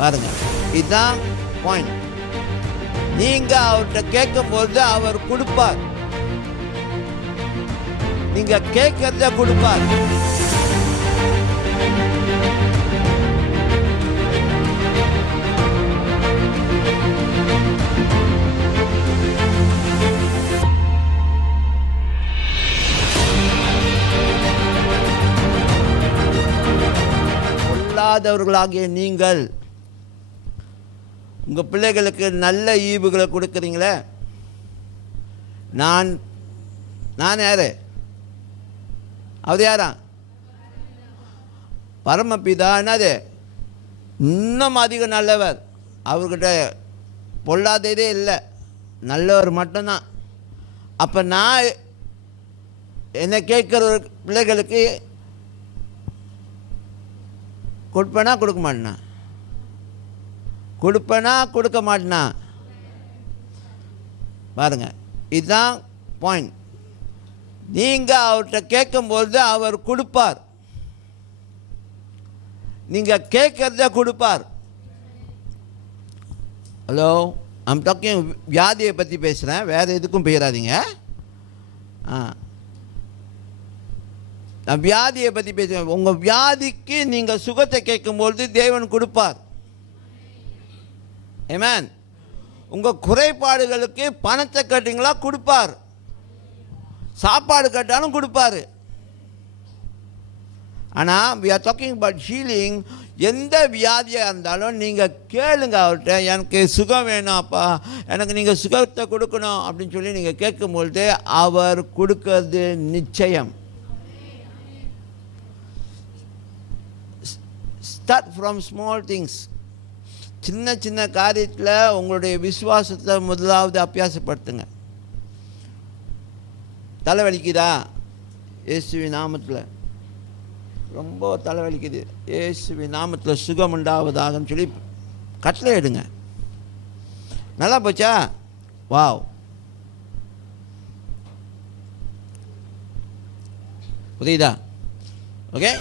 பாருங்க, இதுதான் பாயிண்ட். நீங்க அவர்கிட்ட கேட்கும்போது அவர் கொடுப்பார். நீங்க கேட்கறத கொடுப்பார். பொல்லாதவர்களாகிய நீங்கள் உங்க பிள்ளைகளுக்கு நல்ல ஈவுகளை கொடுக்குறீங்களே. நான் யாரு? அது யாரா? பரமபிதா. என்னது? இன்னும் அதிக நல்லவர். அவர்கிட்ட பொல்லாததே இல்லை, நல்லவர் மட்டும்தான். அப்போ நான் என்ன கேட்குற பிள்ளைகளுக்கு கொடுப்பேனா கொடுக்க மாட்டேனா? கொடுப்பேனா கொடுக்க மாட்டேனா? பாருங்க, இதுதான் பாயிண்ட். நீங்கள் அவர்கிட்ட கேட்கும்போது அவர் கொடுப்பார். நீங்கள் கேட்கறத கொடுப்பார். Hello, I'm talking. வியாதியை பற்றி பேசுகிறேன், வேறு எதுக்கும் போயிடாதீங்க. நான் வியாதியை பற்றி பேசுகிறேன். உங்கள் வியாதிக்கு நீங்கள் சுகத்தை கேட்கும்பொழுது தேவன் கொடுப்பார். ஆமென். உங்கள் குறைபாடுகளுக்கு பணத்தை கேட்டீங்களா கொடுப்பார். சாப்பாடு கேட்டாலும் கொடுப்பார். ஆனால் we are talking about healing. எந்த வியாதியாக இருந்தாலும் நீங்கள் கேளுங்க அவர்கிட்ட. எனக்கு சுகம் வேணும் அப்பா, எனக்கு நீங்கள் சுகத்தை கொடுக்கணும் அப்படின்னு சொல்லி நீங்கள் கேட்கும்பொழுது அவர் கொடுக்கறது நிச்சயம். Start from small things. சின்ன சின்ன காரியத்தில் உங்களுடைய விசுவாசத்தை முதலாவது அபியாசப்படுத்துங்க. தலைவலிக்குதா? இயேசுவின் நாமத்தில். ரொம்ப தலைவலிக்குது, இயேசுவின் நாமத்தில் சுகம் உண்டாவதாகன்னு சொல்லி கட்டளை எடுங்க. நல்லா போச்சா? வாவ். புரியுதா? ஓகே.